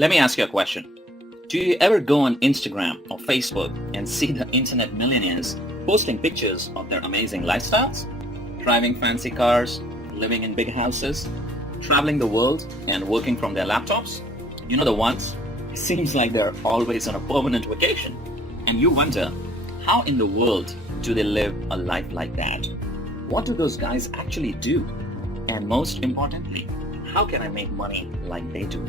Let me ask you a question. Do you ever go on Instagram or Facebook and see the internet millionaires posting pictures of their amazing lifestyles? Driving fancy cars, living in big houses, traveling the world and working from their laptops? You know the ones? It seems like they're always on a permanent vacation. And you wonder, how in the world do they live a life like that? What do those guys actually do? And most importantly, how can I make money like they do?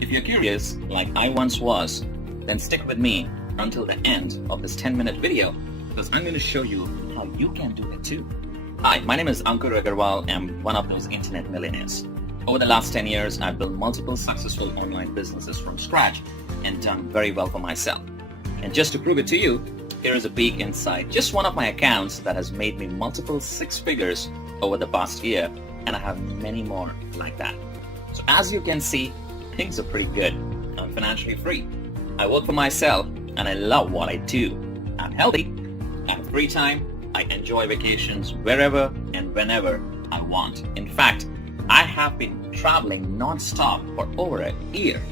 If you're curious, like I once was, then stick with me until the end of this 10-minute video because I'm going to show you how you can do it too. Hi, my name is Ankur Agarwal. I'm one of those internet millionaires. Over the last 10 years, I've built multiple successful online businesses from scratch and done very well for myself. And just to prove it to you, here is a peek inside just one of my accounts that has made me multiple six figures over the past year, and I have many more like that. So as you can see, things are pretty good. I'm financially free. I work for myself and I love what I do. I'm healthy. I have free time. I enjoy vacations wherever and whenever I want. In fact, I have been traveling non-stop for over a year,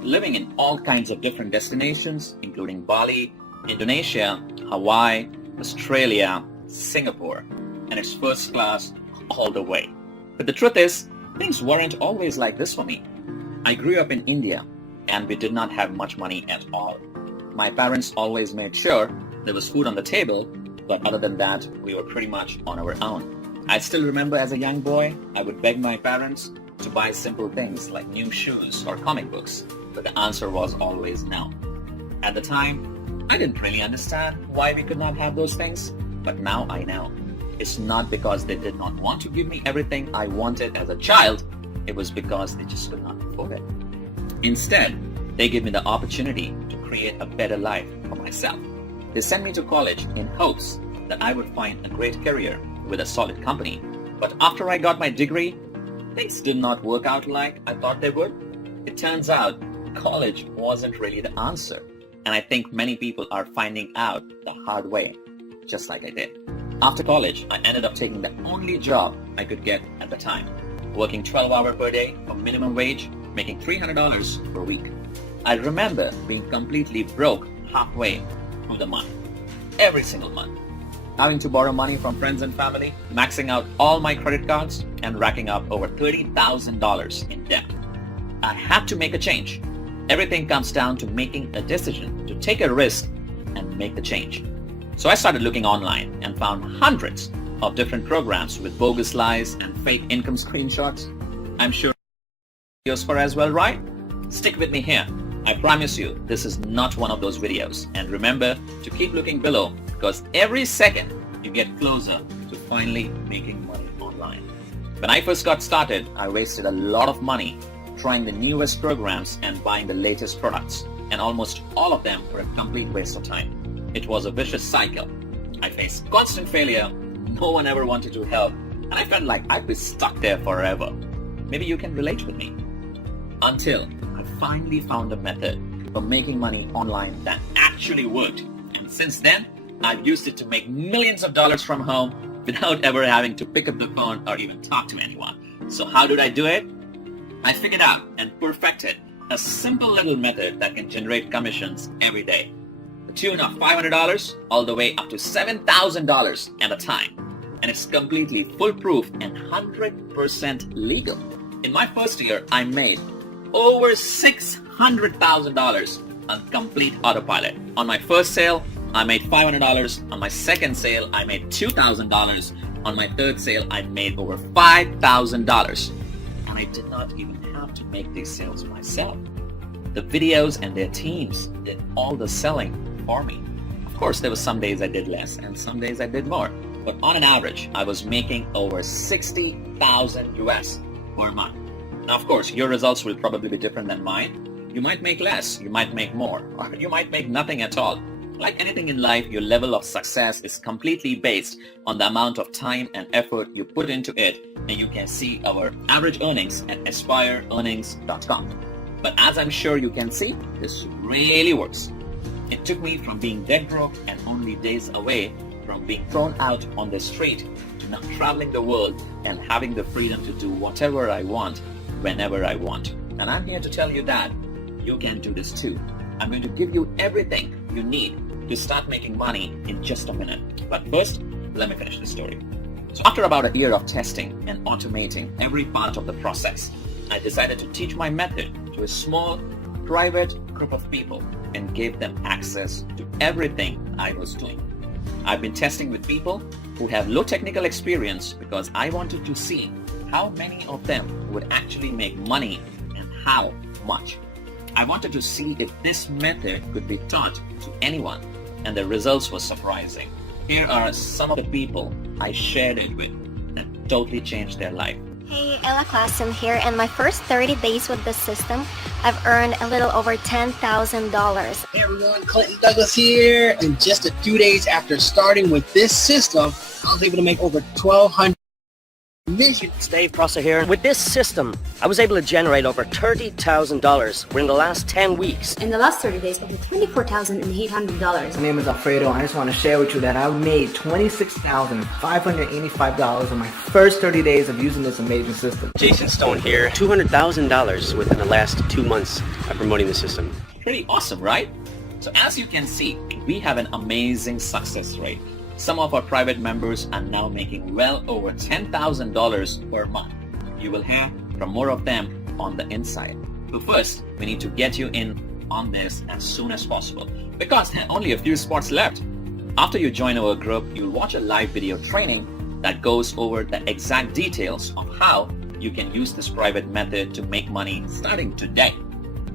living in all kinds of different destinations, including Bali, Indonesia, Hawaii, Australia, Singapore, and it's first class all the way. But the truth is, things weren't always like this for me. I grew up in India and we did not have much money at all. My parents always made sure there was food on the table, but other than that, we were pretty much on our own. I still remember as a young boy, I would beg my parents to buy simple things like new shoes or comic books, but the answer was always no. At the time, I didn't really understand why we could not have those things, but now I know. It's not because they did not want to give me everything I wanted as a child, it was because they just could not afford it. Instead, they gave me the opportunity to create a better life for myself. They sent me to college in hopes that I would find a great career with a solid company. But after I got my degree, things did not work out like I thought they would. It turns out college wasn't really the answer. And I think many people are finding out the hard way, just like I did. After college, I ended up taking the only job I could get at the time, working 12 hours per day for minimum wage, making $300 per week. I remember being completely broke halfway through the month, every single month, having to borrow money from friends and family, maxing out all my credit cards, and racking up over $30,000 in debt. I had to make a change. Everything comes down to making a decision to take a risk and make the change. So I started looking online and found hundreds of different programs with bogus lies and fake income screenshots. I'm sure videos for as well, right? Stick with me here. I promise you, this is not one of those videos. And remember to keep looking below because every second you get closer to finally making money online. When I first got started, I wasted a lot of money trying the newest programs and buying the latest products. And almost all of them were a complete waste of time. It was a vicious cycle. I faced constant failure. No one ever wanted to help. And I felt like I'd be stuck there forever. Maybe you can relate with me. Until I finally found a method for making money online that actually worked. And since then, I've used it to make millions of dollars from home without ever having to pick up the phone or even talk to anyone. So how did I do it? I figured out and perfected a simple little method that can generate commissions every day. The tune of $500 all the way up to $7,000 at a time. And it's completely foolproof and 100% legal. In my first year, I made over $600,000 on complete autopilot. On my first sale, I made $500. On my second sale, I made $2,000. On my third sale, I made over $5,000. And I did not even have to make these sales myself. The videos and their teams did all the selling for me. Of course, there were some days I did less and some days I did more. But on an average, I was making over 60,000 US per month. Now, of course, your results will probably be different than mine. You might make less, you might make more, or you might make nothing at all. Like anything in life, your level of success is completely based on the amount of time and effort you put into it, and you can see our average earnings at aspireearnings.com. But as I'm sure you can see, this really works. It took me from being dead broke and only days away from being thrown out on the street to now traveling the world and having the freedom to do whatever I want, whenever I want. And I'm here to tell you that you can do this too. I'm going to give you everything you need to start making money in just a minute. But first, let me finish the story. So after about a year of testing and automating every part of the process, I decided to teach my method to a small, private group of people and gave them access to everything I was doing. I've been testing with people who have low technical experience because I wanted to see how many of them would actually make money and how much. I wanted to see if this method could be taught to anyone, and the results were surprising. Here are some of the people I shared it with that totally changed their life. Hey, Ella Klassen here, and my first 30 days with this system, I've earned a little over $10,000. Hey everyone, Clinton Douglas here, and just a few days after starting with this system, I was able to make over $1,200. It's Dave Prosser here. With this system, I was able to generate over $30,000 within the last 10 weeks. In the last 30 days, over $24,800. My name is Alfredo, and I just want to share with you that I made $26,585 in my first 30 days of using this amazing system. Jason Stone here. $200,000 within the last 2 months of promoting the system. Pretty awesome, right? So as you can see, we have an amazing success rate. Some of our private members are now making well over $10,000 per month. You will hear from more of them on the inside. But first, we need to get you in on this as soon as possible because there are only a few spots left. After you join our group, you'll watch a live video training that goes over the exact details of how you can use this private method to make money starting today.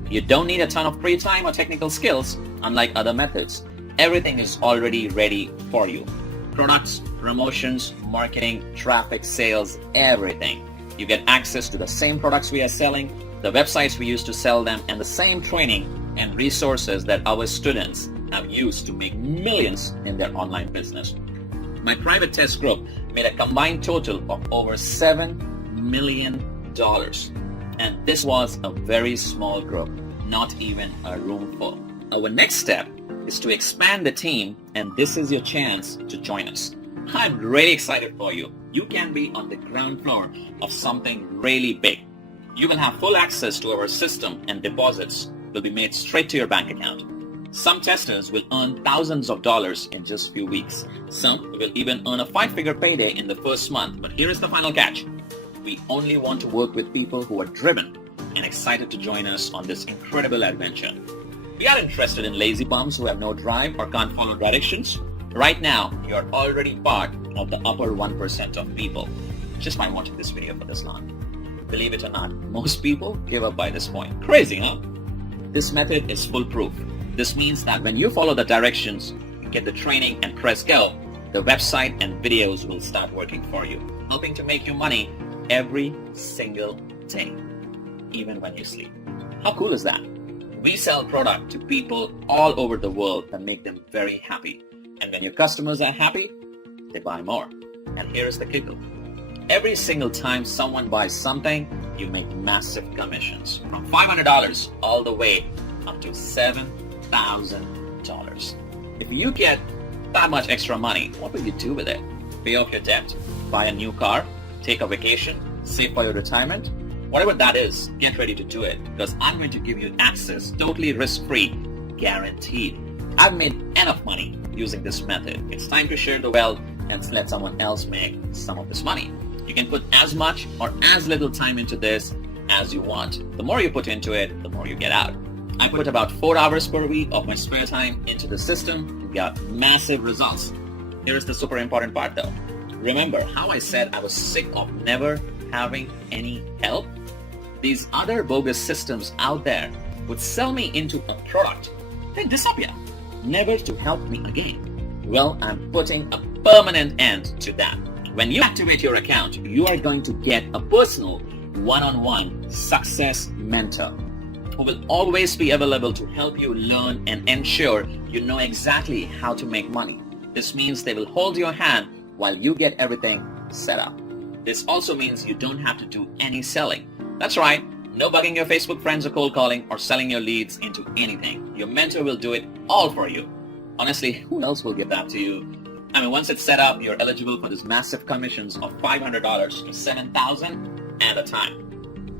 You don't need a ton of free time or technical skills, unlike other methods. Everything is already ready for you. Products, promotions, marketing, traffic, sales, everything. You get access to the same products we are selling, the websites we use to sell them, and the same training and resources that our students have used to make millions in their online business. My private test group made a combined total of over $7 million. And this was a very small group, not even a room full. Our next step is to expand the team, and this is your chance to join us. I'm really excited for you. You can be on the ground floor of something really big. You will have full access to our system, and deposits will be made straight to your bank account. Some testers will earn thousands of dollars in just a few weeks. Some will even earn a 5-figure payday in the first month. But here is the final catch. We only want to work with people who are driven and excited to join us on this incredible adventure. We are interested in lazy bums who have no drive or can't follow directions. Right now, you are already part of the upper 1% of people just by watching this video for this long. Believe it or not, most people give up by this point. Crazy, huh? This method is foolproof. This means that when you follow the directions, you get the training and press go, the website and videos will start working for you, helping to make you money every single day, even when you sleep. How cool is that? We sell product to people all over the world that make them very happy. And when your customers are happy, they buy more. And here's the kicker. Every single time someone buys something, you make massive commissions from $500 all the way up to $7,000. If you get that much extra money, what will you do with it? Pay off your debt, buy a new car, take a vacation, save for your retirement? Whatever that is, get ready to do it because I'm going to give you access totally risk-free, guaranteed. I've made enough money using this method. It's time to share the wealth and let someone else make some of this money. You can put as much or as little time into this as you want. The more you put into it, the more you get out. I put about 4 hours per week of my spare time into the system and got massive results. Here is the super important part though. Remember how I said I was sick of never having any help? These other bogus systems out there would sell me into a product, then disappear, never to help me again. Well, I'm putting a permanent end to that. When you activate your account, you are going to get a personal one-on-one success mentor who will always be available to help you learn and ensure you know exactly how to make money. This means they will hold your hand while you get everything set up. This also means you don't have to do any selling. That's right, no bugging your Facebook friends or cold calling or selling your leads into anything. Your mentor will do it all for you. Honestly, who else will give that to you? I mean, once it's set up, you're eligible for these massive commissions of $500 to $7,000 at a time.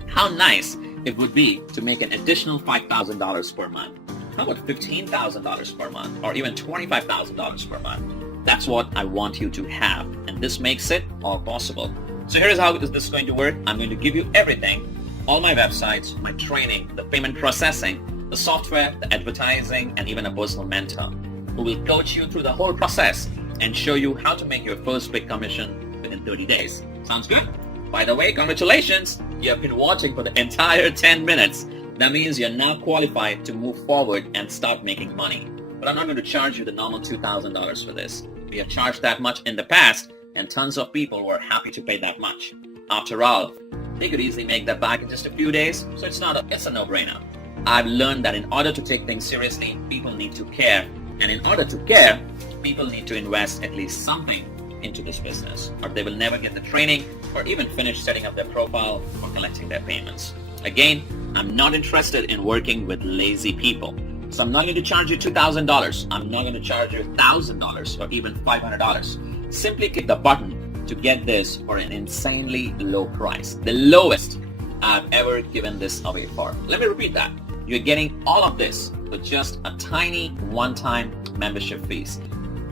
How nice it would be to make an additional $5,000 per month. How about $15,000 per month or even $25,000 per month? That's what I want you to have, and this makes it all possible. So here's how this is going to work. I'm going to give you everything, all my websites, my training, the payment processing, the software, the advertising, and even a personal mentor who will coach you through the whole process and show you how to make your first big commission within 30 days. Sounds good? By the way, congratulations! You have been watching for the entire 10 minutes. That means you're now qualified to move forward and start making money. But I'm not going to charge you the normal $2,000 for this. We have charged that much in the past, and tons of people were happy to pay that much. After all, they could easily make that back in just a few days, so it's a no-brainer. I've learned that in order to take things seriously, people need to care. And in order to care, people need to invest at least something into this business, or they will never get the training or even finish setting up their profile or collecting their payments. Again, I'm not interested in working with lazy people. So I'm not going to charge you $2,000. I'm not going to charge you $1,000 or even $500. Simply click the button to get this for an insanely low price. The lowest I've ever given this away for. Let me repeat that. You're getting all of this for just a tiny one-time membership fees.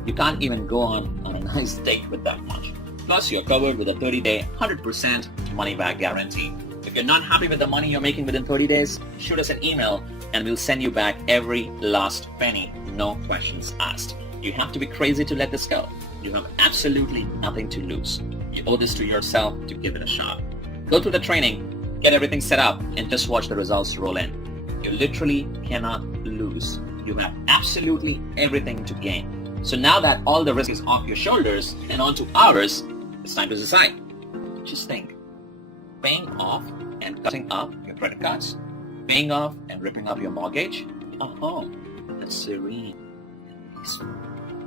You can't even go on a nice date with that much. Plus, you're covered with a 30-day, 100% money-back guarantee. If you're not happy with the money you're making within 30 days, shoot us an email and we'll send you back every last penny, no questions asked. You have to be crazy to let this go. You have absolutely nothing to lose. You owe this to yourself to give it a shot. Go through the training, get everything set up, and just watch the results roll in. You literally cannot lose. You have absolutely everything to gain. So now that all the risk is off your shoulders and onto ours, it's time to decide. Just think. Paying off and cutting up your credit cards, paying off and ripping up your mortgage, a home that's serene and peaceful.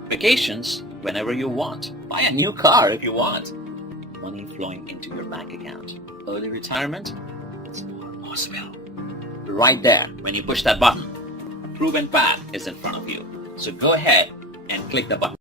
Vacations whenever you want. Buy a new car if you want. Money flowing into your bank account. Early retirement, it's all possible. Right there, when you push that button, a proven path is in front of you. So go ahead and click the button.